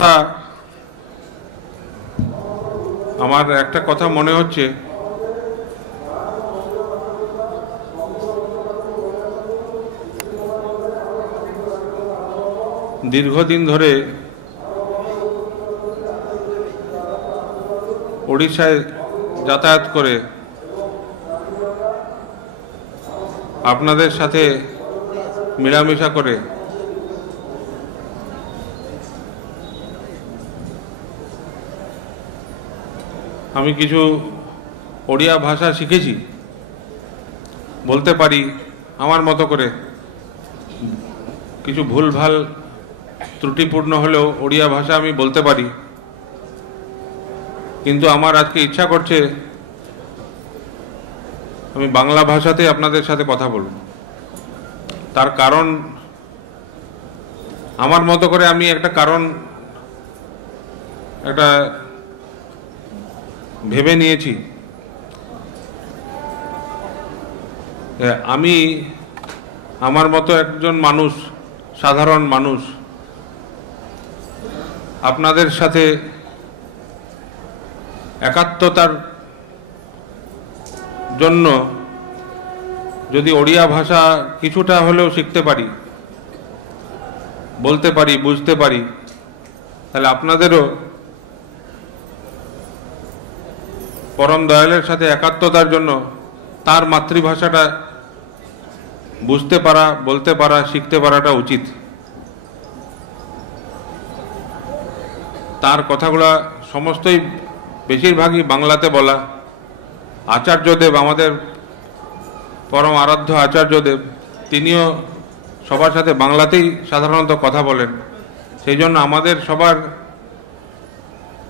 কথা আমার একটা কথা মনে হচ্ছে, দীর্ঘদিন ধরে ওড়িশায় যাতায়াত করে আপনাদের সাথে মেলামেশা করে আমি কিছু ওড়িয়া ভাষা শিখেছি, বলতে পারি আমার মতো করে। কিছু ভুলভাল ত্রুটিপূর্ণ হলেও ওড়িয়া ভাষা আমি বলতে পারি, কিন্তু আমার আজকে ইচ্ছা করছে আমি বাংলা ভাষাতে আপনাদের সাথে কথা বলব। তার কারণ আমার মতো করে আমি একটা কারণ ভেবে নিয়েছি। আমি আমার মতো একজন মানুষ, সাধারণ মানুষ, আপনাদের সাথে একাত্মতার জন্য যদি ওড়িয়া ভাষা কিছুটা হলেও শিখতে পারি, বলতে পারি, বুঝতে পারি, তাহলে আপনাদেরও পরম দয়ালের সাথে একাত্মতার জন্য তার মাতৃভাষাটা বুঝতে পারা, বলতে পারা, শিখতে পারাটা উচিত। তার কথাগুলা সমস্তই বেশিরভাগই বাংলাতে বলা। আচার্যদেব, আমাদের পরম আরাধ্য আচার্যদেব, তিনিও সবার সাথে বাংলাতেই সাধারণত কথা বলেন। সেই জন্য আমাদের সবার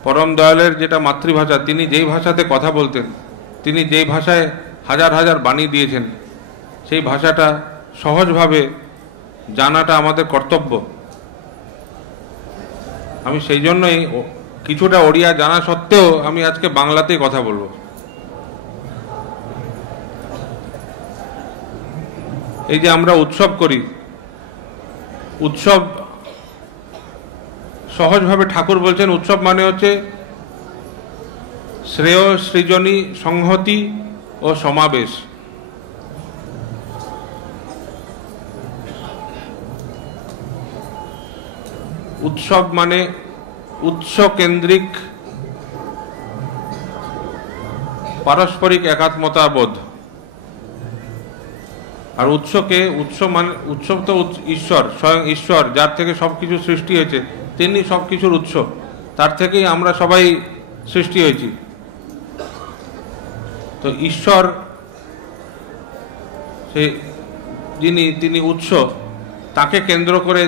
পরম দয়ালের যেটা মাতৃভাষা, তিনি যেই ভাষাতে কথা বলতেন, তিনি যেই ভাষায় হাজার হাজার বাণী দিয়েছেন, সেই ভাষাটা সহজভাবে জানাটা আমাদের কর্তব্য। আমি সেই জন্যই কিছুটা ওড়িয়া জানা সত্ত্বেও আমি আজকে বাংলাতেই কথা বলবো। এই যে আমরা উৎসব করি, উৎসব সহজভাবে ঠাকুর বলছেন উৎসব মানে হচ্ছে শ্রেয় সৃজনী, সংহতি ও সমাবেশ। উৎসব মানে উৎস কেন্দ্রিক পারস্পরিক একাত্মতা বোধ। আর উৎসব তো ঈশ্বর, স্বয়ং ঈশ্বর, যার থেকে সবকিছু সৃষ্টি হয়েছে, তিনি সবকিছুর উৎস, তার থেকেই আমরা সবাই সৃষ্টি হয়েছি। তো ঈশ্বর তিনি উৎস, তাকে কেন্দ্র করে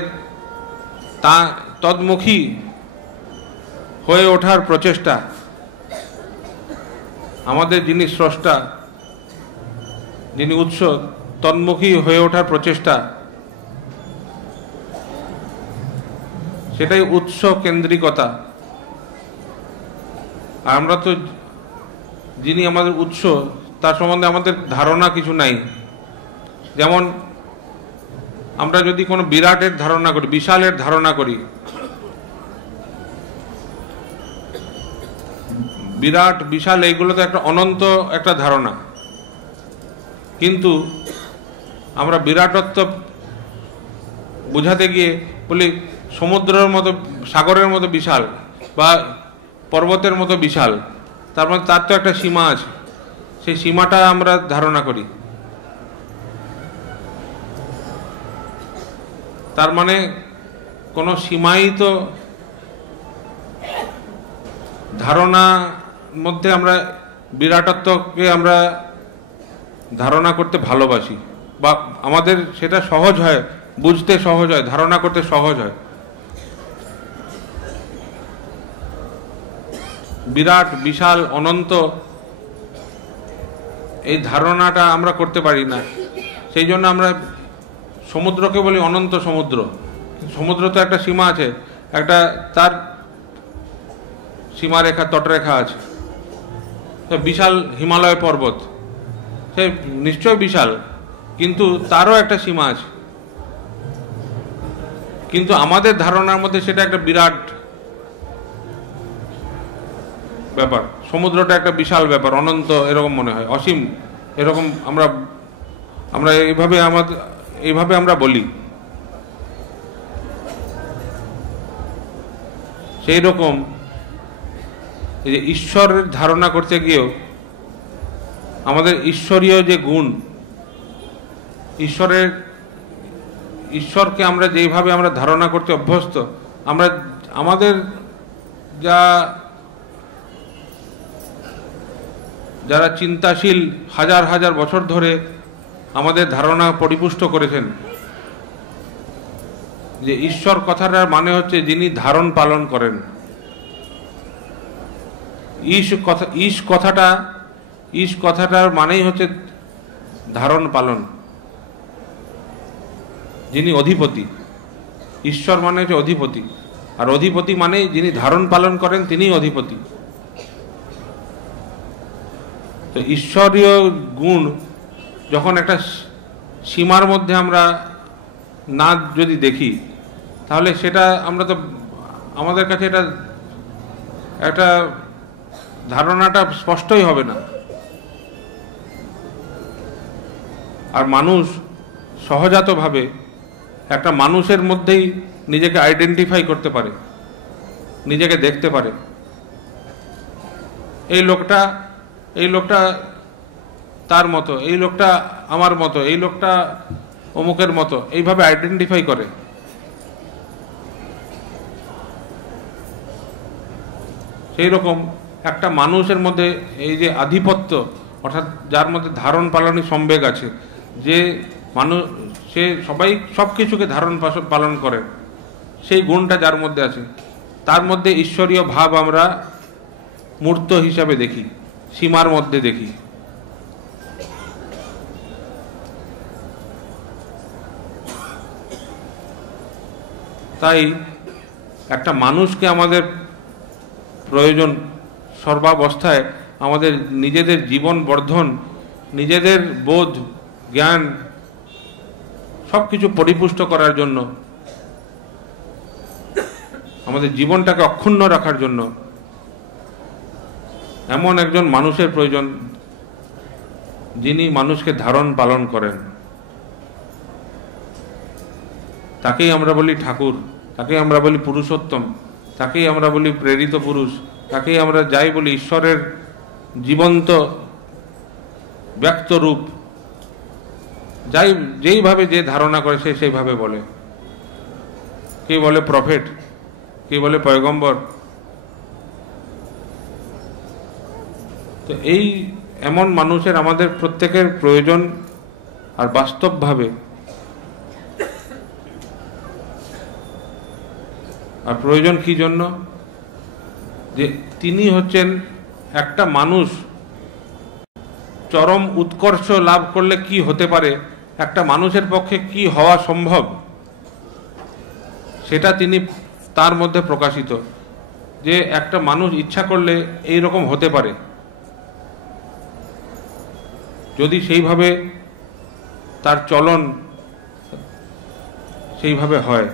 তদমুখী হয়ে ওঠার প্রচেষ্টা, আমাদের যিনি স্রষ্টা, যিনি উৎস, তন্মুখী হয়ে ওঠার প্রচেষ্টা, সেটাই উৎস কেন্দ্রিকতা। আর আমরা তো যিনি আমাদের উৎস, তার সম্বন্ধে আমাদের ধারণা কিছু নাই। যেমন আমরা যদি কোনো বিরাটের ধারণা করি, বিশালের ধারণা করি, বিরাট বিশাল এইগুলো তো একটা অনন্ত একটা ধারণা, কিন্তু আমরা বিরাটত্ব বোঝাতে গিয়ে বলি সমুদ্রের মতো, সাগরের মতো বিশাল বা পর্বতের মতো বিশাল। তার মানে তার তো একটা সীমা আছে, সেই সীমাটা আমরা ধারণা করি। তার মানে কোনো সীমাই তো ধারণা মধ্যে আমরা বিরাটত্বকে আমরা ধারণা করতে ভালোবাসি, বা আমাদের সেটা সহজ হয়, বুঝতে সহজ হয়, ধারণা করতে সহজ হয়। বিরাট, বিশাল, অনন্ত এই ধারণাটা আমরা করতে পারি না। সেই জন্য আমরা সমুদ্রকে বলি অনন্ত সমুদ্র। সমুদ্র তো একটা সীমা আছে, একটা তার সীমারেখা, তটরেখা আছে। বিশাল হিমালয় পর্বত, সে নিশ্চয় বিশাল, কিন্তু তারও একটা সীমা আছে। কিন্তু আমাদের ধারণার মধ্যে সেটা একটা বিরাট ব্যাপার, সমুদ্রটা একটা বিশাল ব্যাপার, অনন্ত এরকম মনে হয়, অসীম এরকম আমরা আমরা এইভাবে আমরা বলি। সেই রকম এই যে ঈশ্বরের ধারণা করতে গিয়েও আমাদের ঈশ্বরীয় যে গুণ, ঈশ্বরকে আমরা যেইভাবে আমরা ধারণা করতে অভ্যস্ত, আমাদের যারা চিন্তাশীল হাজার হাজার বছর ধরে আমাদের ধারণা পরিপুষ্ট করেছেন যে ঈশ্বর কথাটার মানে হচ্ছে যিনি ধারণ পালন করেন। ঈশ কথাটার মানেই হচ্ছে ধারণ পালন, যিনি অধিপতি। ঈশ্বর মানে হচ্ছে অধিপতি, আর অধিপতি মানে যিনি ধারণ পালন করেন তিনিই অধিপতি। তো ঈশ্বরীয় গুণ যখন একটা সীমার মধ্যে আমরা না যদি দেখি, তাহলে সেটা আমাদের কাছে একটা ধারণাটা স্পষ্টই হবে না। আর মানুষ সহজাতভাবে একটা মানুষের মধ্যেই নিজেকে আইডেন্টিফাই করতে পারে, নিজেকে দেখতে পারে। এই লোকটা তার মতো, এই লোকটা আমার মতো, এই লোকটা অমুকের মতো, এইভাবে আইডেন্টিফাই করে। সেই রকম একটা মানুষের মধ্যে এই যে আধিপত্য, অর্থাৎ যার মধ্যে ধারণ পালনের সম্বেগ আছে, যে সে সব কিছুকে ধারণ পালন করে, সেই গুণটা যার মধ্যে আছে, তার মধ্যে ঈশ্বরীয় ভাব আমরা মূর্ত হিসাবে দেখি, সীমার মধ্যে দেখি। তাই একটা মানুষকে আমাদের প্রয়োজন সর্বাবস্থায়, আমাদের নিজেদের জীবন বর্ধন, নিজেদের বোধ জ্ঞান সব কিছু পরিপুষ্ট করার জন্য, আমাদের জীবনটাকে অক্ষুণ্ণ রাখার জন্য এমন একজন মানুষের প্রয়োজন যিনি মানুষকে ধারণ পালন করেন। তাকেই আমরা বলি ঠাকুর, তাকেই আমরা বলি পুরুষোত্তম, তাকেই আমরা বলি প্রেরিত পুরুষ, তাকেই আমরা যাই বলি ঈশ্বরের জীবন্ত ব্যক্ত রূপ। যেইভাবে যে ধারণা করে সে সেইভাবে বলে। কে বলে প্রফেট, কে বলে পয়গম্বর। তো এমন মানুষের আমাদের প্রত্যেকের প্রয়োজন। আর বাস্তবভাবে আর প্রয়োজন কি জন্য? যে তিনি হচ্ছেন একটা মানুষ চরম উৎকর্ষ লাভ করলে কি হতে পারে, একটা মানুষের পক্ষে কি হওয়া সম্ভব, সেটা তিনি তার মধ্যে প্রকাশিত। যে একটা মানুষ ইচ্ছা করলে এই রকম হতে পারে, যদি সেইভাবে তার চলন সেইভাবে হয়,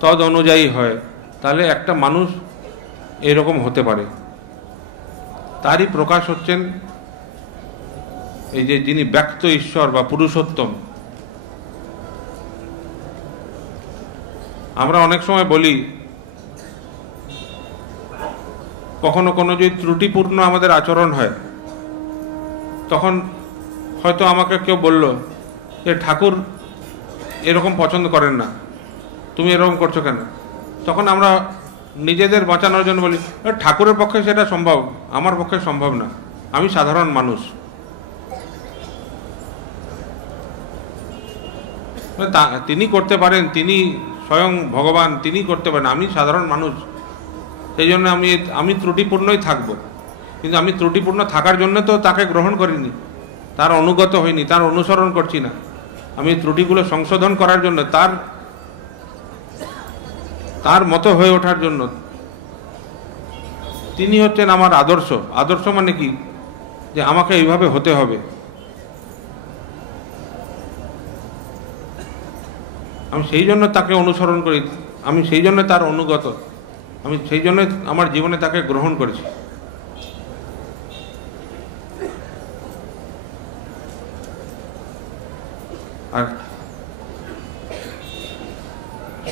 তদ অনুযায়ী হয়, তাহলে একটা মানুষ এরকম হতে পারে। তারই প্রকাশ হচ্ছেন এই যে যিনি ব্যক্ত ঈশ্বর বা পুরুষোত্তম। আমরা অনেক সময় বলি, কখনো কোনো যদি ত্রুটিপূর্ণ আমাদের আচরণ হয়, তখন হয়তো আমাকে কেউ বলল যে ঠাকুর এরকম পছন্দ করেন না, তুমি এরকম করছো কেন? তখন আমরা নিজেদের বাঁচানোর জন্য বলি, ঠাকুরের পক্ষে সেটা সম্ভব, আমার পক্ষে সম্ভব না, আমি সাধারণ মানুষ। তিনি করতে পারেন, তিনি স্বয়ং ভগবান, তিনি করতে পারেন, আমি সাধারণ মানুষ, সেই জন্য আমি ত্রুটিপূর্ণই থাকবো। কিন্তু আমি ত্রুটিপূর্ণ থাকার জন্য তো তাকে গ্রহণ করিনি, তার অনুগত হইনি, তার অনুসরণ করছি না। আমি ত্রুটিগুলো সংশোধন করার জন্য, তার মতো হয়ে ওঠার জন্য। তিনি হচ্ছেন আমার আদর্শ। আদর্শ মানে কি? যে আমাকে এইভাবে হতে হবে। আমি সেই জন্য তাকে অনুসরণ করি, আমি সেই জন্য তার অনুগত। আমি সেই জন্য আমার জীবনে তাকে গ্রহণ করেছি। আর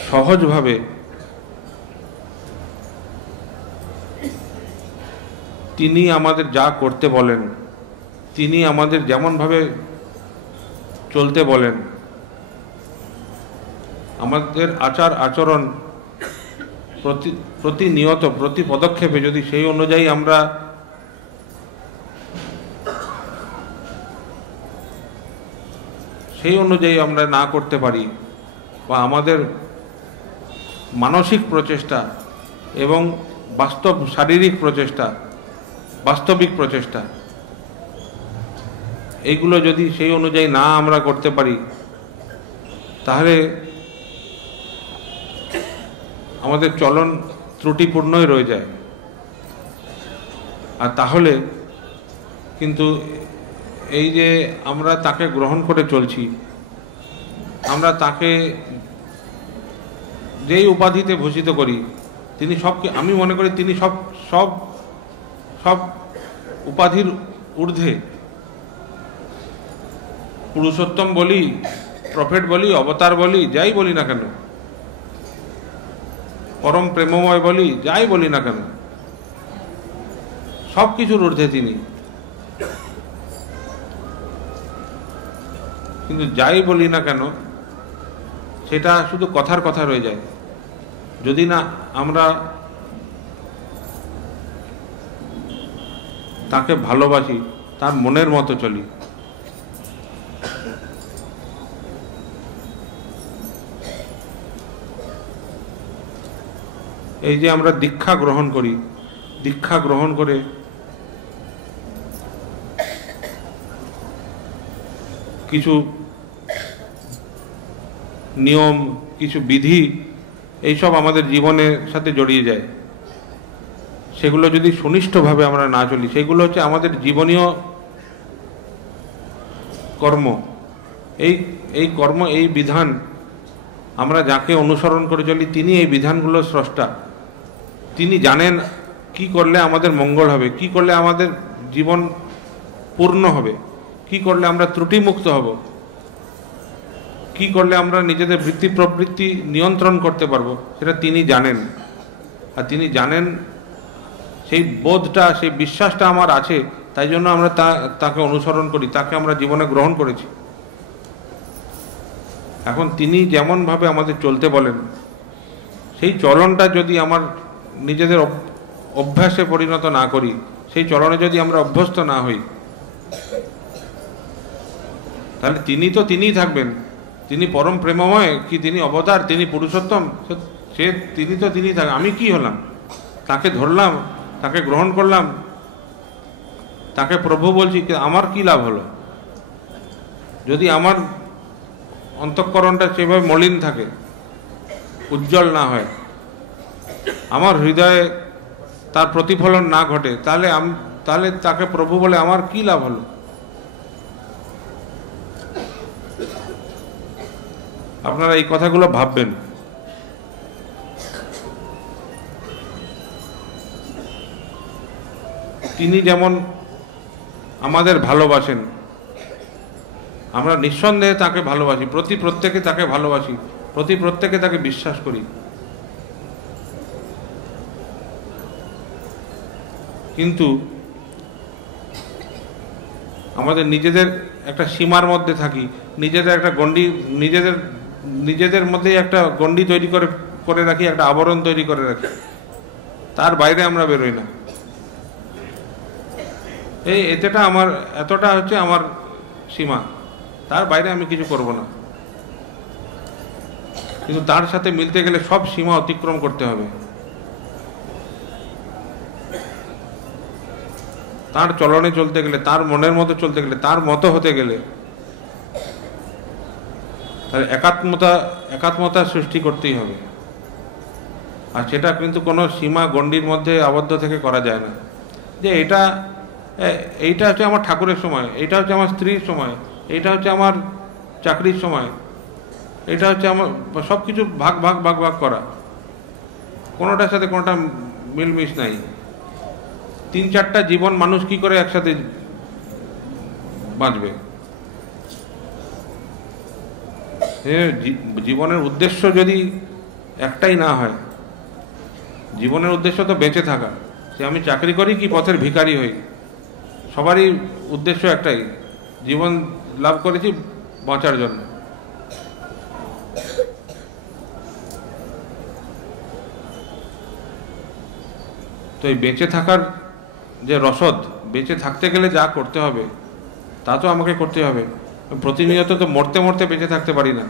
সহজভাবে তিনি আমাদের যা করতে বলেন, তিনি আমাদের যেমনভাবে চলতে বলেন, আমাদের আচার আচরণ প্রতিনিয়ত প্রতি পদক্ষেপে যদি সেই অনুযায়ী আমরা না করতে পারি, বা আমাদের মানসিক প্রচেষ্টা এবং শারীরিক প্রচেষ্টা, বাস্তবিক প্রচেষ্টা, এইগুলো যদি সেই অনুযায়ী না আমরা করতে পারি, তাহলে আমাদের চলন ত্রুটিপূর্ণই রয়ে যায়। আর তাহলে কিন্তু এই যে আমরা তাকে গ্রহণ করে চলছি, আমরা তাকে যেই উপাধিতে ভূষিত করি, তিনি আমি মনে করি তিনি সব উপাধির ঊর্ধ্বে। পুরুষোত্তম বলি, প্রফেট বলি, অবতার বলি, যাই বলি না কেন, পরম প্রেমময় বলি, যাই বলি না কেন, সব কিছুর ঊর্ধ্বে তিনি। কিন্তু যাই বলি না কেন সেটা শুধু কথার কথা রয়ে যায়, যদি না আমরা তাকে ভালোবাসি, তার মনের মতো চলি। এই যে আমরা দীক্ষা গ্রহণ করি, দীক্ষা গ্রহণ করে কিছু নিয়ম, কিছু বিধি এইসব আমাদের জীবনের সাথে জড়িয়ে যায়, সেগুলো যদি সুনিষ্ঠভাবে আমরা না চলি, সেগুলো হচ্ছে আমাদের জীবনীয় কর্ম। এই কর্ম, এই বিধান আমরা যাকে অনুসরণ করে চলি, তিনি এই বিধানগুলোর স্রষ্টা। তিনি জানেন কি করলে আমাদের মঙ্গল হবে, কি করলে আমাদের জীবন পূর্ণ হবে, কি করলে আমরা ত্রুটিমুক্ত হব, কি করলে আমরা নিজেদের বৃত্তি প্রবৃত্তি নিয়ন্ত্রণ করতে পারবো, সেটা তিনি জানেন। আর তিনি জানেন, সেই বোধটা, সেই বিশ্বাসটা আমার আছে, তাই জন্য আমরা তাকে অনুসরণ করি, তাকে আমরা জীবনে গ্রহণ করেছি। এখন তিনি যেমনভাবে আমাদের চলতে বলেন, সেই চলনটা যদি আমার নিজেদের অভ্যাসে পরিণত না করি, সেই চলনে যদি আমরা অভ্যস্ত না হই, তাহলে তিনিই থাকবেন। তিনি পরম প্রেমময়, কি তিনি অবতার, তিনি পুরুষোত্তম, তিনি থাকবেন। আমি কি হলাম? তাকে ধরলাম, তাকে গ্রহণ করলাম, তাকে প্রভু বলছি, আমার কি লাভ হলো? যদি আমার অন্তঃকরণটা সেভাবে মলিন থাকে, উজ্জ্বল না হয়, আমার হৃদয়ে তার প্রতিফলন না ঘটে, তাহলে তাকে প্রভু বলে আমার কি লাভ হলো? আপনারা এই কথাগুলো ভাববেন। তিনি যেমন আমাদের ভালোবাসেন, আমরা নিঃসন্দেহে তাকে ভালোবাসি, প্রত্যেকে তাকে ভালোবাসি, প্রত্যেকে তাকে বিশ্বাস করি। কিন্তু আমাদের নিজেদের একটা সীমার মধ্যে থাকি, নিজেদের একটা গণ্ডি, নিজেদের মধ্যেই একটা গণ্ডি তৈরি করে রাখি, একটা আবরণ তৈরি করে রাখি, তার বাইরে আমরা বেরোই না। এতটা হচ্ছে আমার সীমা, তার বাইরে আমি কিছু করব না। কিন্তু তার সাথে মিলতে গেলে সব সীমা অতিক্রম করতে হবে। তার চলনে চলতে গেলে, তার মনের মতো চলতে গেলে, তার মতো হতে গেলে, তার একাত্মতা সৃষ্টি করতেই হবে। আর সেটা কিন্তু কোনো সীমা গণ্ডির মধ্যে আবদ্ধ থেকে করা যায় না, যে এইটা হচ্ছে আমার ঠাকুরের সময়, এইটা হচ্ছে আমার স্ত্রীর সময়, এইটা হচ্ছে আমার চাকরির সময়, এটা হচ্ছে আমার, সব কিছু ভাগ করা। কোনোটার সাথে কোনোটা মিলমিশ নাই। 3-4টা জীবন মানুষ কি করে একসাথে বাঁচবে? জীবনের উদ্দেশ্য যদি একটাই না হয়, জীবনের উদ্দেশ্য তো বেঁচে থাকা, সে আমি চাকরি করি কি পথের ভিখারি হই, সবারই উদ্দেশ্য একটাই, জীবন লাভ করেছি বাঁচার জন্য। তো এই বেঁচে থাকার যে রসদ, বেঁচে থাকতে গেলে যা করতে হবে তা তো আমাকে করতে হবে। প্রতিনিয়ত তো মরতে মরতে বেঁচে থাকতে পারি না,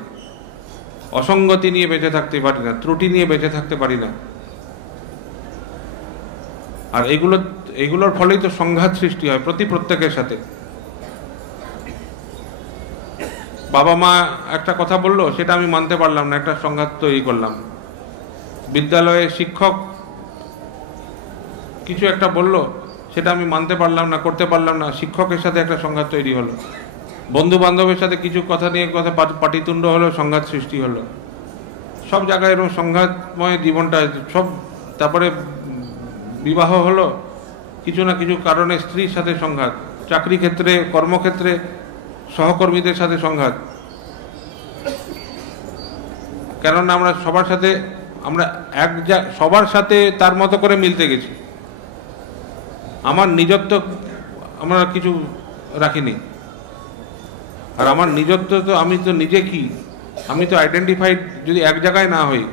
অসঙ্গতি নিয়ে বেঁচে থাকতে পারি না, ত্রুটি নিয়ে বেঁচে থাকতে পারি না। আর এগুলোর ফলেই তো সংঘাত সৃষ্টি হয় প্রত্যেকের সাথে। বাবা মা একটা কথা বললো, সেটা আমি মানতে পারলাম না, একটা সংঘাত তৈরি করলাম। বিদ্যালয়ে শিক্ষক কিছু একটা বললো, সেটা আমি মানতে পারলাম না, করতে পারলাম না, শিক্ষকের সাথে একটা সংঘাত তৈরি হলো। বন্ধু বান্ধবের সাথে কিছু কথা নিয়ে কথা পাটিতুণ্ড হলো, সংঘাত সৃষ্টি হলো। সব জায়গায় এরকম সংঘাতময় জীবনটা সব। তারপরে বিবাহ হলো, কিছু না কিছু কারণে স্ত্রীর সাথে সংঘাত, চাকরি ক্ষেত্রে, কর্মক্ষেত্রে সহকর্মীদের সাথে সংঘাত। কেননা আমরা সবার সাথে তার মতো করে মিলতে গেছি, আমার নিজত্ব আমরা কিছু রাখিনি। আর আমার নিজত্ব তো, আমি তো নিজে কি, আমি তো আইডেন্টিফাইড যদি এক জায়গায় না হই,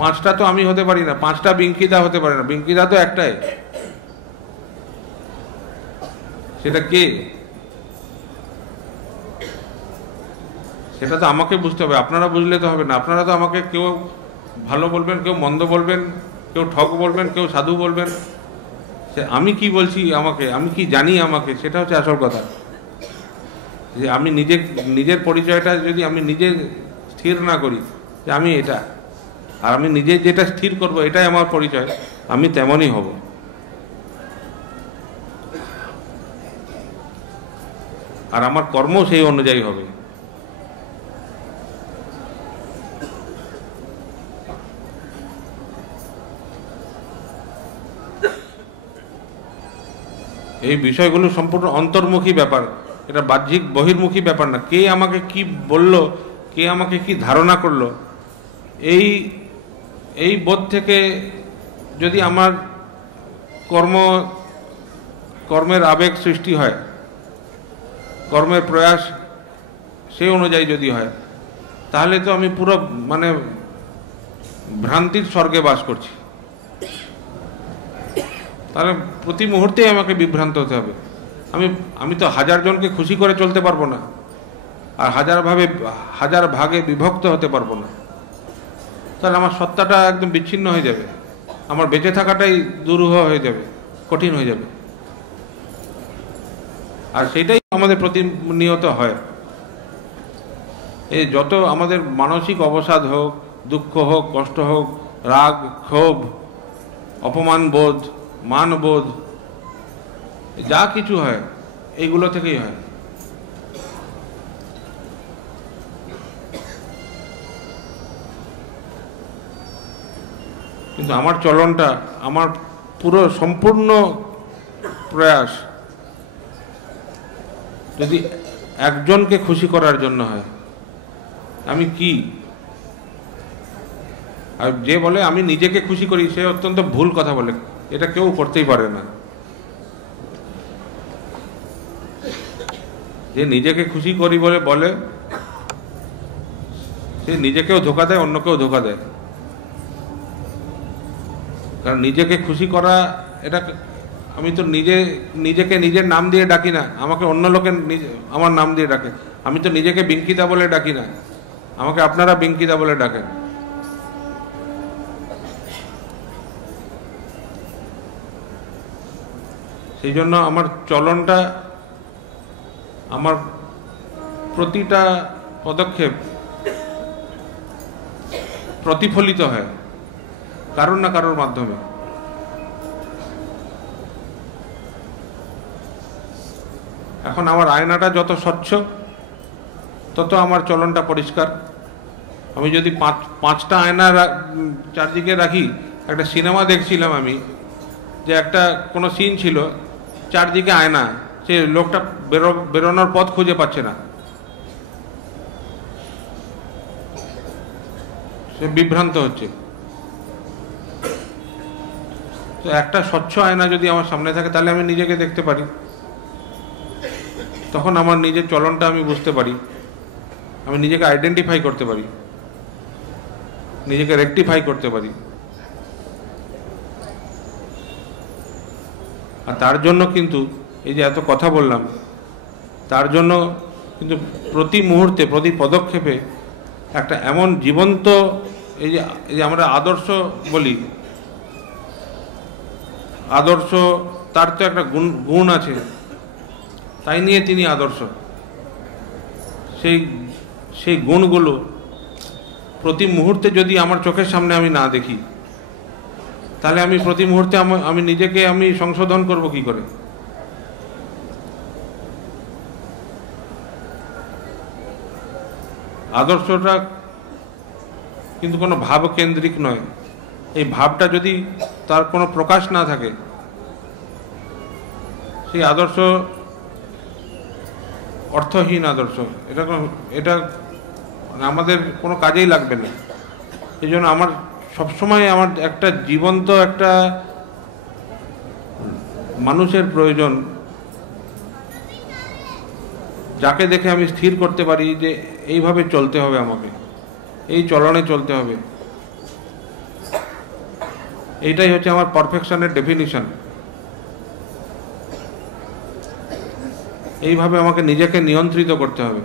5টা তো আমি হতে পারি না, 5টা বিঙ্কিদা হতে পারে না। বিঙ্কিদা তো একটাই, সেটা কে? সেটা তো আমাকে বুঝতে হবে, আপনারা বুঝলে তো হবে না। আপনারা তো আমাকে কেউ ভালো বলবেন, কেউ মন্দ বলবেন, কেউ ঠক বলবেন, কেউ সাধু বলবেন। আমি কি বলছি আমাকে, আমি কি জানি আমাকে, সেটা হচ্ছে আসল কথা। যে আমি নিজের পরিচয়টা যদি আমি নিজে স্থির না করি যে আমি এটা, আর আমি নিজে যেটা স্থির করব এটাই আমার পরিচয়, আমি তেমনই হব। আর আমার কর্ম সেই অনুযায়ী হবে। এই বিষয়গুলো সম্পূর্ণ অন্তর্মুখী ব্যাপার, এটা বাহ্যিক বহির্মুখী ব্যাপার না। কে আমাকে কি বলল, কে আমাকে কি ধারণা করলো, এই বোধ থেকে যদি আমার কর্মের আবেগ সৃষ্টি হয়, কর্মের প্রয়াস সেই অনুযায়ী যদি হয়, তাহলে তো আমি পুরো মানে ভ্রান্তির স্বর্গে বাস করছি। তাহলে প্রতি মুহূর্তেই আমাকে বিভ্রান্ত হতে হবে। আমি তো 1000 জনকে খুশি করে চলতে পারবো না, আর 1000 ভাগে বিভক্ত হতে পারবো না। তাহলে আমার সত্তাটা একদম বিচ্ছিন্ন হয়ে যাবে, আমার বেঁচে থাকাটাই দুরূহ হয়ে যাবে, কঠিন হয়ে যাবে। আর সেটাই আমাদের প্রতিনিয়ত হয়। এই যত আমাদের মানসিক অবসাদ হোক, দুঃখ হোক, কষ্ট হোক, রাগ, ক্ষোভ, অপমান বোধ, মানবোধ, যা কিছু হয় এইগুলো থেকেই হয়। কিন্তু আমার চলনটা, আমার পুরো সম্পূর্ণ প্রয়াস যদি একজনকে খুশি করার জন্য হয়, আমি কি? আর যে বলে আমি নিজেকে খুশি করি, সে অত্যন্ত ভুল কথা বলে। এটা কেউ করতেই পারে না। যে নিজেকে খুশি করি বলে সে নিজেকেও ধোঁকা দেয়, অন্যকেও ধোঁকা দেয়। কারণ নিজেকে খুশি করা, এটা আমি তো নিজেকে নিজের নাম দিয়ে ডাকি না, আমাকে অন্য লোকে আমার নাম দিয়ে ডাকে। আমি তো নিজেকে বিঙ্কিদা বলে ডাকি না, আমাকে আপনারা বিঙ্কিদা বলে ডাকেন। সেই জন্য আমার চলনটা, আমার প্রতিটা পদক্ষেপ প্রতিফলিত হয় কারোর না কারোর মাধ্যমে। এখন আমার আয়নাটা যত স্বচ্ছ, তত আমার চলনটা পরিষ্কার। আমি যদি পাঁচটা আয়না চারদিকে রাখি, একটা সিনেমা দেখছিলাম আমি, যে একটা কোনো সিন ছিল, চারদিকে আয়না, সে লোকটা বেরোনোর পথ খুঁজে পাচ্ছে না, সে বিভ্রান্ত হচ্ছে। তো একটা স্বচ্ছ আয়না যদি আমার সামনে থাকে, তাহলে আমি নিজেকে দেখতে পারি, তখন আমার নিজের চলনটা আমি বুঝতে পারি, আমি নিজেকে আইডেন্টিফাই করতে পারি, নিজেকে রেকটিফাই করতে পারি। আর তার জন্য কিন্তু এই যে এত কথা বললাম, তার জন্য কিন্তু প্রতি মুহূর্তে, প্রতি পদক্ষেপে একটা এমন জীবন্ত, এই যে আমরা আদর্শ বলি, আদর্শ তার তো একটা গুণ আছে, তাই নিয়ে তিনি আদর্শ। সেই গুণগুলো প্রতি মুহূর্তে যদি আমার চোখের সামনে আমি না দেখি, তাহলে আমি প্রতি মুহূর্তে আমি নিজেকে আমি সংশোধন করব কি করে? আদর্শটা কিন্তু কোনো ভাবকেন্দ্রিক নয়। এই ভাবটা যদি তার কোনো প্রকাশ না থাকে, সেই আদর্শ অর্থহীন আদর্শ। এটা আমাদের কোনো কাজেই লাগবে না। এই জন্য আমার সবসময় আমার একটা জীবন্ত একটা মানুষের প্রয়োজন, যাকে দেখে আমি স্থির করতে পারি যে এইভাবে চলতে হবে, আমাকে এই চলনে চলতে হবে। এইটাই হচ্ছে আমার পারফেকশনের ডেফিনিশন। এইভাবে আমাকে নিজেকে নিয়ন্ত্রিত করতে হবে,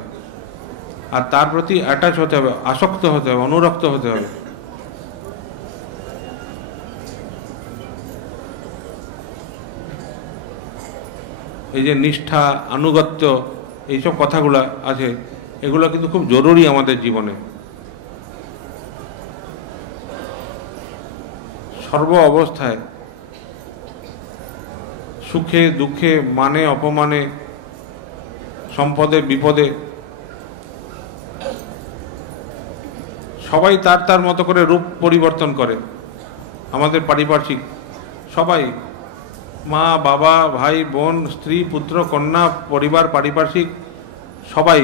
আর তার প্রতি অ্যাটাচ হতে হবে, আসক্ত হতে হবে, অনুরক্ত হতে হবে। এই যে নিষ্ঠা, আনুগত্য, এইসব কথাগুলো আছে, এগুলো কিন্তু খুব জরুরি আমাদের জীবনে। সর্ব অবস্থায়, সুখে দুঃখে, মানে অপমানে, সম্পদে বিপদে, সবাই তার তার মতো করে রূপ পরিবর্তন করে। আমাদের পারিপার্শ্বিক সবাই, মা বাবা, ভাই বোন, স্ত্রী পুত্র কন্যা, পরিবার, পারিপার্শ্বিক সবাই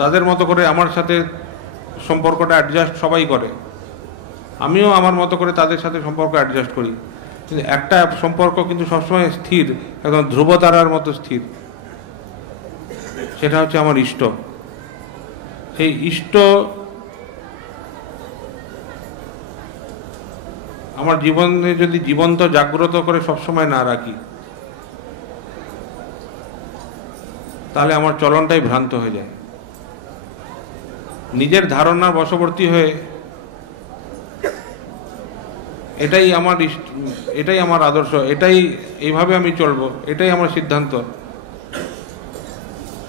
তাদের মতো করে আমার সাথে সম্পর্কটা অ্যাডজাস্ট সবাই করে। আমিও আমার মতো করে তাদের সাথে সম্পর্ক অ্যাডজাস্ট করি। কিন্তু একটা সম্পর্ক কিন্তু সবসময় স্থির, একদম ধ্রুবতারার মতো স্থির, সেটা হচ্ছে আমার ইষ্ট। সেই ইষ্ট আমার জীবনে যদি জীবন্ত জাগ্রত করে সবসময় না রাখি, তাহলে আমার চলনটাই ভ্রান্ত হয়ে যায়। নিজের ধারণার বশবর্তী হয়ে এটাই আমার এটাই আমার আদর্শ, এইভাবে আমি চলবো, এটাই আমার সিদ্ধান্ত,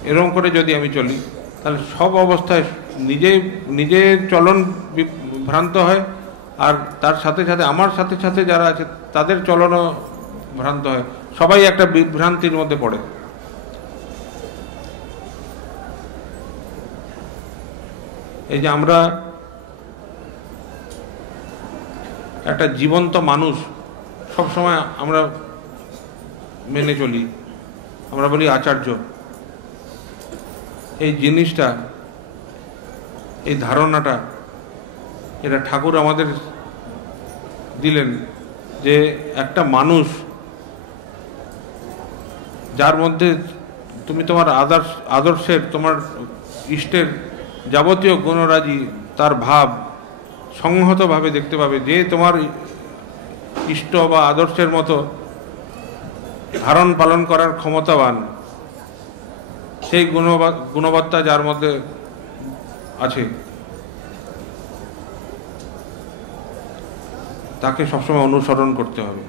এরকম করে যদি আমি চলি, তাহলে সব অবস্থায় নিজের চলন ভ্রান্ত হয়, আর তার সাথে সাথে আমার সাথে সাথে যারা আছে তাদের চলনও ভ্রান্ত হয়। সবাই একটা বিভ্রান্তির মধ্যে পড়ে। এই যে আমরা একটা জীবন্ত মানুষ সবসময় আমরা মেনে চলি, আমরা বলি আচার্য। এই জিনিসটা, এই ধারণাটা, এটা ঠাকুর আমাদের দিলেন, যে একটা মানুষ যার মধ্যে তুমি তোমার আদর্শের, তোমার ইষ্টের যাবতীয় গুণরাজি, তার ভাব সংহতভাবে দেখতে পাবে, যে তোমার ইষ্ট বা আদর্শের মতো ধারণ পালন করার ক্ষমতাবান, সেই গুণবত্তা যার মধ্যে আছে, তাকে সবসময় অনুসরণ করতে হবে।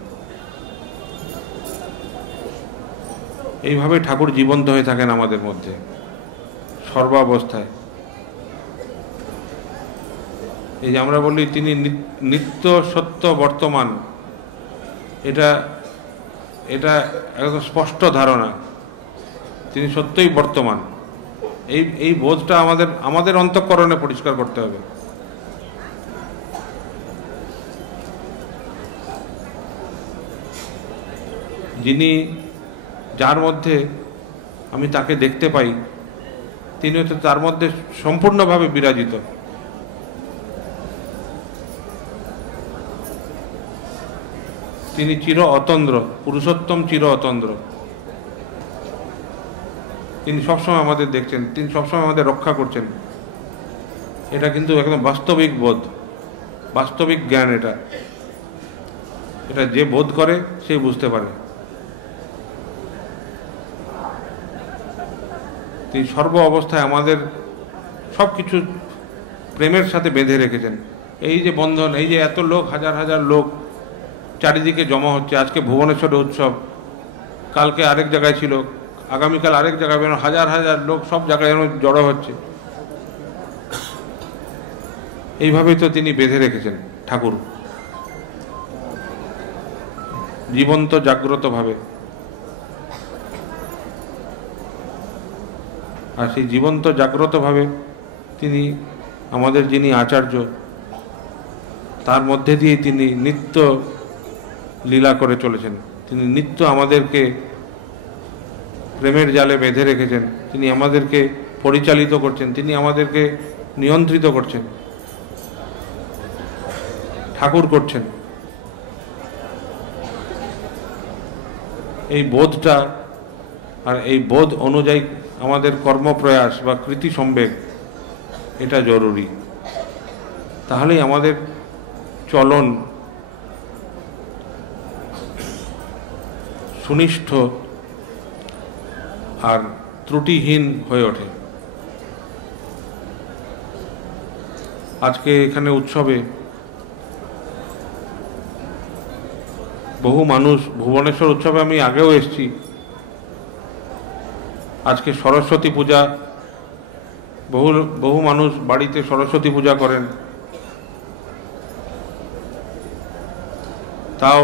এইভাবে ঠাকুর জীবন্ত হয়ে থাকেন আমাদের মধ্যে সর্বাবস্থায়। এই যে আমরা বলি তিনি নিত্য সত্য বর্তমান, এটা একদম স্পষ্ট ধারণা। তিনি সত্যই বর্তমান। এই বোধটা আমাদের অন্তঃকরণে পরিষ্কার করতে হবে। যার মধ্যে আমি তাকে দেখতে পাই, তিনি হয়তো তার মধ্যে সম্পূর্ণভাবে বিরাজিত। তিনি চির অতন্দ্র, পুরুষোত্তম চির অতন্দ্র। তিনি সবসময় আমাদের দেখছেন, তিনি সবসময় আমাদের রক্ষা করছেন। এটা কিন্তু একদম বাস্তবিক বোধ, বাস্তবিক জ্ঞান। এটা যে বোধ করে সে বুঝতে পারে। তিনি সর্ব অবস্থায় আমাদের সব কিছু প্রেমের সাথে বেঁধে রেখেছেন। এই যে বন্ধন, এই যে এত লোক, হাজার হাজার লোক চারিদিকে জমা হচ্ছে। আজকে ভুবনেশ্বরে উৎসব, কালকে আরেক জায়গায় ছিল, আগামীকাল আরেক জায়গায়, হাজার হাজার লোক সব জায়গায় যেন জড়ো হচ্ছে। এইভাবেই তো তিনি বেঁধে রেখেছেন ঠাকুর, জীবন্ত জাগ্রত ভাবে। আর সেই জীবন্ত জাগ্রত ভাবে তিনি আমাদের যিনি আচার্য, তার মধ্যে দিয়ে তিনি নিত্য লীলা করে চলেছেন। তিনি নিত্য আমাদেরকে প্রেমের জালে বেঁধে রেখেছেন। তিনি আমাদেরকে পরিচালিত করছেন, তিনি আমাদেরকে নিয়ন্ত্রিত করছেন, ঠাকুর করছেন। এই বোধটা আর এই বোধ অনুযায়ী আমাদের কর্মপ্রয়াস বা কৃতি সম্বেগ, এটা জরুরি। তাহলেই আমাদের চলন সুনিষ্ঠ আর ত্রুটিহীন হয়ে ওঠে। আজকে এখানে উৎসবে বহু মানুষ, ভুবনেশ্বর উৎসবে আমি আগেও এসেছি। আজকে সরস্বতী পূজা, বহু মানুষ বাড়িতে সরস্বতী পূজা করেন। তাও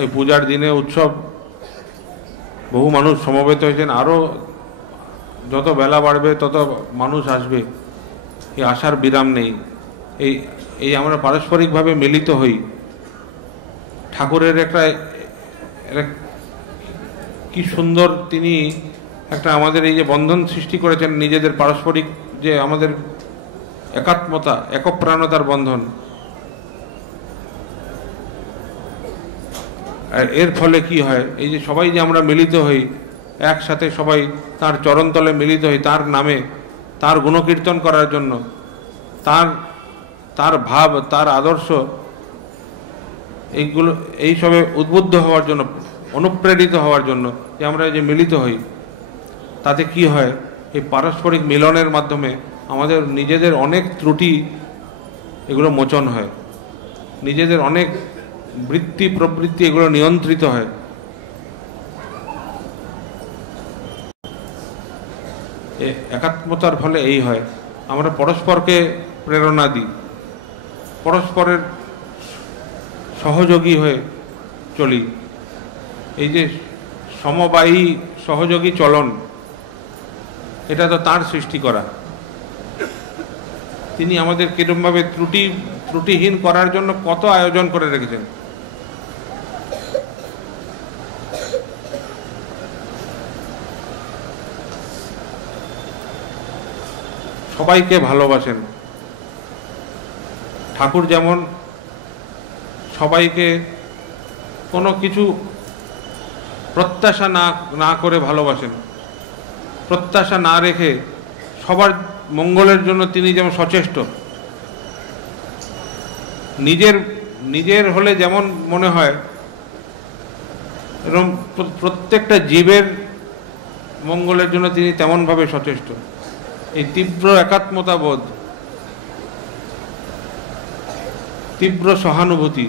এই পূজার দিনে উৎসব, বহু মানুষ সমবেত হয়েছেন। আরও যত বেলা বাড়বে তত মানুষ আসবে, এই আসার বিরাম নেই। এই আমরা পারস্পরিকভাবে মিলিত হই। ঠাকুরের একটা কি সুন্দর তিনি একটা আমাদের এই যে বন্ধন সৃষ্টি করেছেন, নিজেদের পারস্পরিক যে আমাদের একাত্মতা, একপ্রাণতার বন্ধন। আর এর ফলে কি হয়, এই যে সবাই যে আমরা মিলিত হই, একসাথে সবাই তার চরণতলে মিলিত হই, তার নামে, তার গুণকীর্তন করার জন্য, তার ভাব, তার আদর্শ, এইগুলো এইসবে উদ্বুদ্ধ হওয়ার জন্য, অনুপ্রেরিত হওয়ার জন্য যে আমরা যে মিলিত হই, তাতে কি হয়, এই পারস্পরিক মিলনের মাধ্যমে আমাদের নিজেদের অনেক ত্রুটি এগুলো মোচন হয়, নিজেদের অনেক বৃত্তি প্রবৃত্তি এগুলো নিয়ন্ত্রিত হয়। একাত্মতার ফলে এই হয়, আমরা পরস্পরকে প্রেরণা দিই, পরস্পরের সহযোগী হয়ে চলি। এই যে সমবায়ী সহযোগী চলন, এটা তো তার সৃষ্টি করা। তিনি আমাদের কিরকমভাবে ত্রুটিহীন করার জন্য কত আয়োজন করে রেখেছেন। সবাইকে ভালোবাসেন ঠাকুর, যেমন সবাইকে কোনো কিছু প্রত্যাশা না করে ভালোবাসেন, প্রত্যাশা না রেখে সবার মঙ্গলের জন্য তিনি যেমন সচেষ্ট। নিজের হলে যেমন মনে হয়, এরকম প্রত্যেকটা জীবের মঙ্গলের জন্য তিনি তেমনভাবে সচেষ্ট। এই তীব্র একাত্মতা বোধ, তীব্র সহানুভূতি,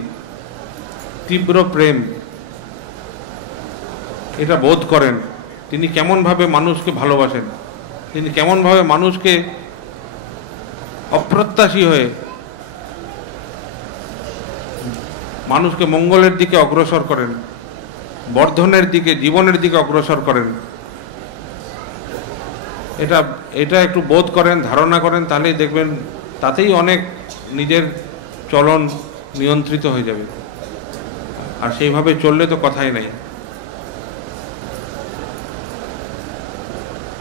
তীব্র প্রেম, এটা বোধ করেন। তিনি কেমনভাবে মানুষকে ভালোবাসেন, তিনি কেমনভাবে মানুষকে অপ্রত্যাশী হয়ে মানুষকে মঙ্গলের দিকে অগ্রসর করেন, বর্ধনের দিকে, জীবনের দিকে অগ্রসর করেন। এটা এটা একটু বোধ করেন, ধারণা করেন, তাহলেই দেখবেন তাতেই অনেক নিজের চলন নিয়ন্ত্রিত হয়ে যাবে। আর সেইভাবে চললে তো কথাই নেই।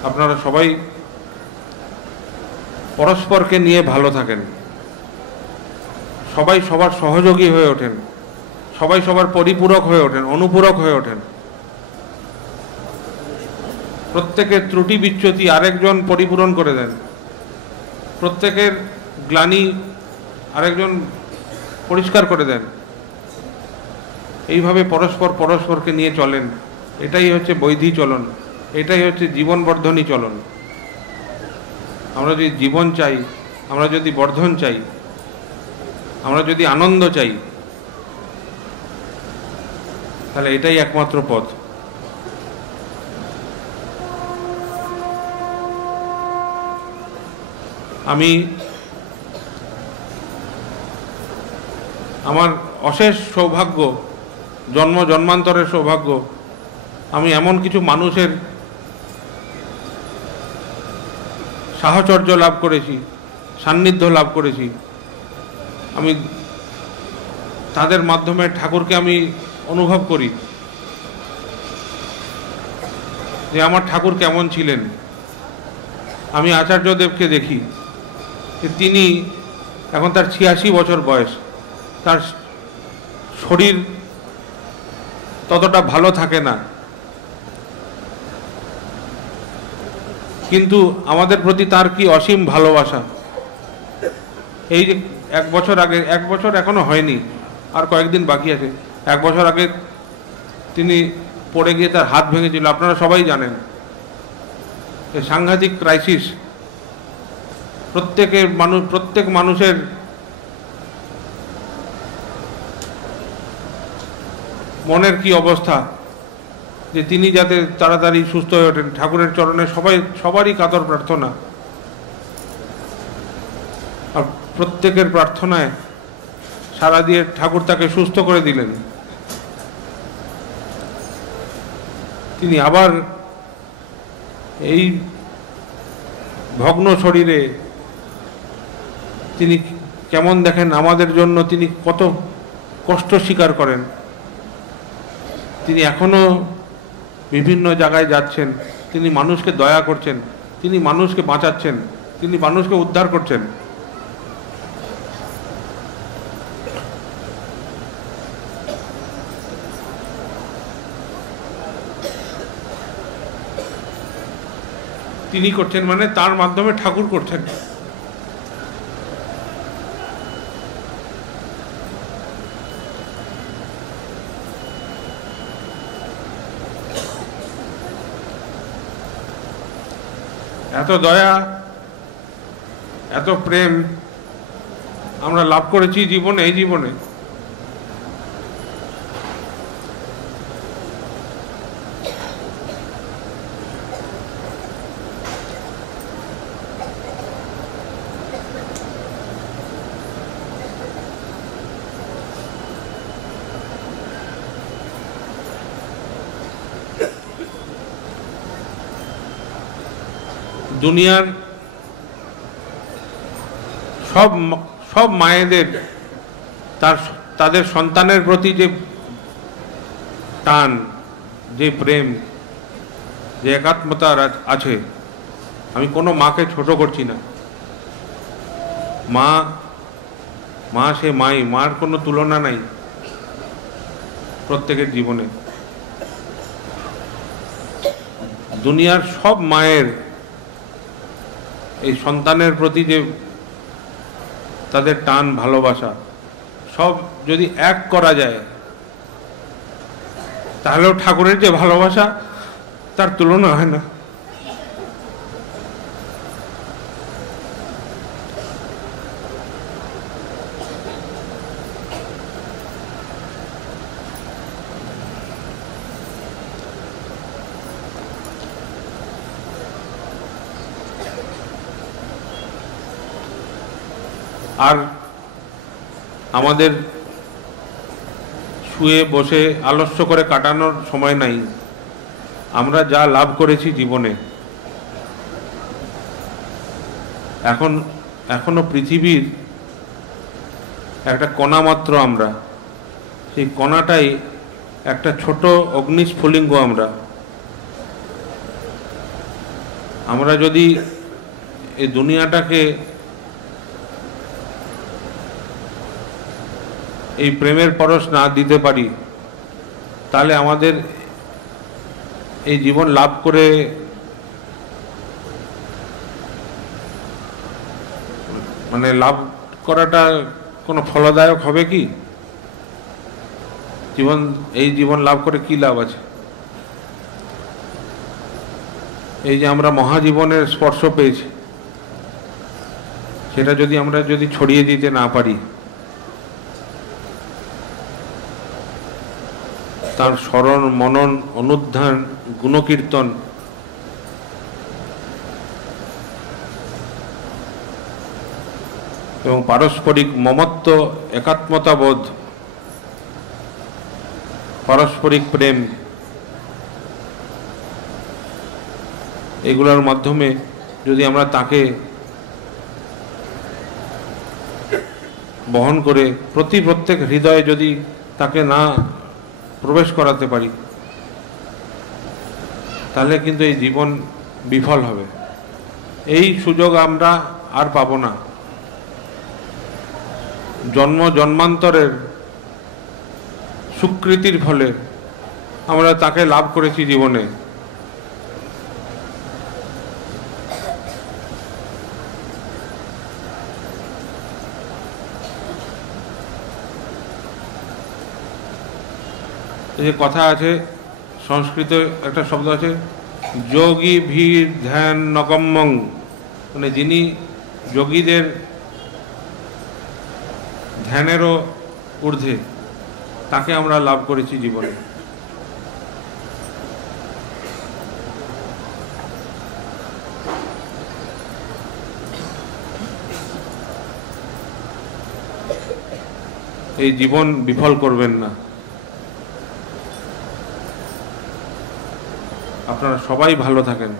আপনারা সবাই পরস্পরকে নিয়ে ভালো থাকেন, সবাই সবার সহযোগী হয়ে ওঠেন, সবাই সবার পরিপূরক হয়ে ওঠেন, অনুপূরক হয়ে ওঠেন। প্রত্যেকের ত্রুটি বিচ্যুতি আরেকজন পরিপূরণ করে দেন, প্রত্যেকের গ্লানি আরেকজন পরিষ্কার করে দেন। এইভাবে পরস্পরকে নিয়ে চলেন। এটাই হচ্ছে বৈধী চলন, এটাই হচ্ছে জীবনবর্ধনী চলন। আমরা যদি জীবন চাই, আমরা যদি বর্ধন চাই, আমরা যদি আনন্দ চাই, তাহলে এটাই একমাত্র পথ। আমি আমার অশেষ সৌভাগ্য, জন্মান্তরের সৌভাগ্য, আমি এমন কিছু মানুষের সাহচর্য লাভ করেছি, সান্নিধ্য লাভ করেছি। আমি তাদের মাধ্যমে ঠাকুরকে আমি অনুভব করি যে আমার ঠাকুর কেমন ছিলেন। আমি আচার্যদেবকে দেখি যে তিনি এখন তার 86 বছর বয়স, তার শরীর ততটা ভালো থাকে না, কিন্তু আমাদের প্রতি তার কি অসীম ভালোবাসা। এই যে 1 বছর আগে, 1 বছর এখনো হয়নি, আর কয়েকদিন বাকি আছে, 1 বছর আগে তিনি পড়ে গিয়ে তার হাত ভেঙেছিল, আপনারা সবাই জানেন। এই সাংঘাতিক ক্রাইসিস, প্রত্যেক মানুষের মনের কি অবস্থা, যে তিনি যাতে তাড়াতাড়ি সুস্থ হয়ে ওঠেন। ঠাকুরের চরণে সবারই কাতর প্রার্থনা, আর প্রত্যেকের প্রার্থনায় সাড়া দিয়ে ঠাকুর তাকে সুস্থ করে দিলেন। তিনি আবার এই ভগ্ন শরীরে তিনি কেমন দেখেন, আমাদের জন্য তিনি কত কষ্ট স্বীকার করেন। তিনি এখনো বিভিন্ন জায়গায় যাচ্ছেন, তিনি মানুষকে দয়া করছেন, তিনি মানুষকে বাঁচাচ্ছেন, তিনি মানুষকে উদ্ধার করছেন। তিনি করছেন মানে তার মাধ্যমে ঠাকুর করছেন। এত দয়া, এত প্রেম আমরা লাভ করেছি জীবনে, এই জীবনে। দুনিয়ার সব মায়েদের তাদের সন্তানের প্রতি যে টান, যে প্রেম, যে একাত্মতা আছে, আমি কোনো মাকে ছোট করছি না। মা সে মাই, মার কোনো তুলনা নাই প্রত্যেকের জীবনে। দুনিয়ার সব মায়ের এই সন্তানের প্রতি যে তাদের টান, ভালোবাসা, সব যদি এক করা যায়, তাহলেও ঠাকুরের যে ভালোবাসা তার তুলনা হয় না। আর আমাদের শুয়ে বসে আলস্য করে কাটানোর সময় নাই। আমরা যা লাভ করেছি জীবনে, এখনো পৃথিবীর একটা কণা মাত্র আমরা। সেই কণাটাই একটা ছোট অগ্নিস্ফুলিঙ্গ। আমরা যদি এই দুনিয়াটাকে এই প্রেমের পরশ না দিতে পারি, তাহলে আমাদের এই জীবন লাভ করে লাভ করাটা কোনো ফলদায়ক হবে কি? এই জীবন লাভ করে কি লাভ আছে? এই যে আমরা মহাজীবনের স্পর্শ পেয়েছি, সেটা আমরা যদি ছড়িয়ে দিতে না পারি, তার স্মরণ, মনন, অনুধ্যান, গুণকীর্তন এবং পারস্পরিক মমত্ব, একাত্মতাবোধ, পারস্পরিক প্রেম, এগুলোর মাধ্যমে যদি আমরা তাকে বহন করে প্রত্যেক হৃদয়ে যদি তাকে না প্রবেশ করাতে পারি, তাহলে কিন্তু এই জীবন বিফল হবে। এই সুযোগ আমরা আর পাব না। জন্মান্তরের সুকৃতির ফলে আমরা তাকে লাভ করেছি জীবনে। যে কথা আছে, সংস্কৃতে একটা শব্দ আছে, যোগী ভীর ধ্যান নগম্যং, যিনি যোগীদের ধ্যানেরও ঊর্ধ্বে, তাকে আমরা লাভ করেছি জীবনে। এই জীবন বিফল করবেন না। আপনারা সবাই ভালো থাকেন,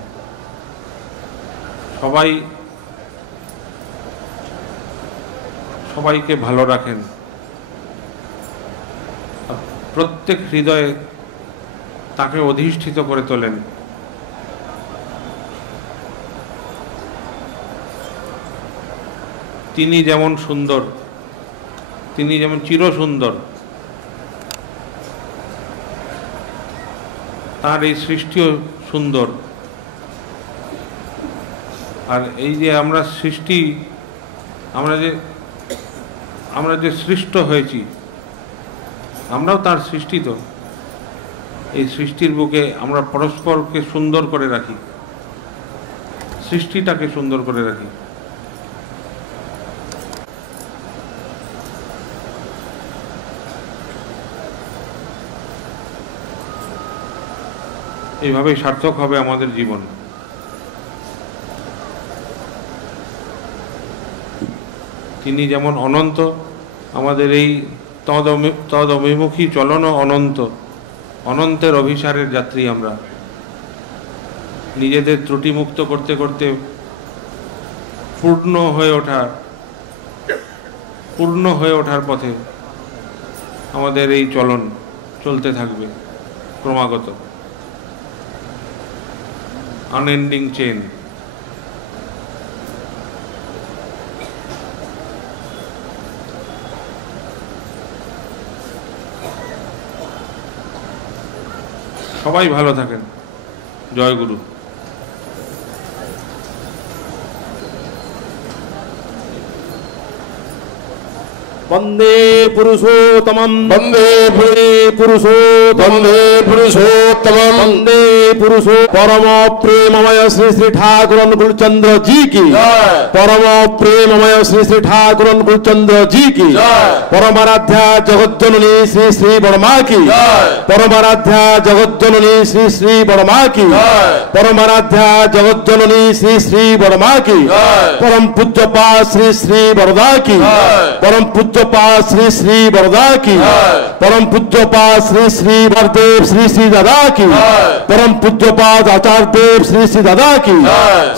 সবাইকে ভালো রাখেন, প্রত্যেক হৃদয়ে তাকে অধিষ্ঠিত করে তোলেন। তিনি যেমন সুন্দর, তিনি যেমন চিরসুন্দর, তার এই সৃষ্টিও সুন্দর। আর এই যে আমরা যে সৃষ্ট হয়েছি, আমরাও তার সৃষ্টি। তো এই সৃষ্টির বুকে আমরা পরস্পরকে সুন্দর করে রাখি, সৃষ্টিটাকে সুন্দর করে রাখি। এইভাবেই সার্থক হবে আমাদের জীবন। তিনি যেমন অনন্ত, আমাদের এই তদ অভিমুখী চলনও অনন্ত। অনন্তের অভিসারের যাত্রী আমরা। নিজেদের ত্রুটিমুক্ত করতে করতে পূর্ণ হয়ে ওঠার পথে আমাদের এই চলন চলতে থাকবে ক্রমাগত, আনএন্ডিং চেন। সবাই ভালো থাকেন। জয় গুরু। वंदे पुरुषोत्तमं वंदे पुरुषोत्तमं वंदे पुरुषो परम प्रेममय श्री श्री ठाकुर अनुकूल चंद्र जी की परम प्रेममय श्री श्री ठाकुर अनुकूल चंद्र जी की परमाराध्या जगज्जननी श्री श्री बड़मा की परमाराध्या जगज्जननी श्री श्री बड़मा की परमाराध्या जगज्जननी श्री श्री बड़मा की परम पूज्य पा श्री श्री बड़दा की परम पूज्य पूज्यपाद श्री श्री वरदा की परम पूज्यपाद श्री श्री वरदेव श्री श्री दादा की परम पूज्यपाद आचार्य देव श्री श्री दादा की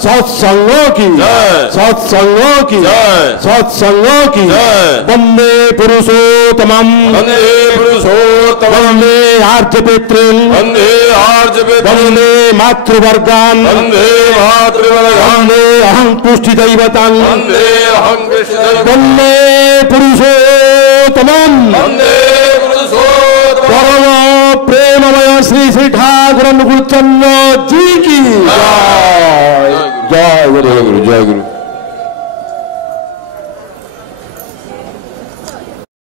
सत्संगों की सत्संगों की सत्संगों की वंदे पुरुषोत्तमम वंदे पुरुषोत्तमं वंदे आर्य पितृन् वंदे आर्जवेदं वंदे मातृवर्गान् वंदे मातृवर्गं वंदे अहं पुष्टिदैवतान् वंदे अहं कृष्णं वंदे पुरुषोत्तमं वंदे पुरुषोत्तमं परम प्रेममय श्री श्री ठाकुर अनुकूल चंद्र जी की जय जय गुरु जय गुरु।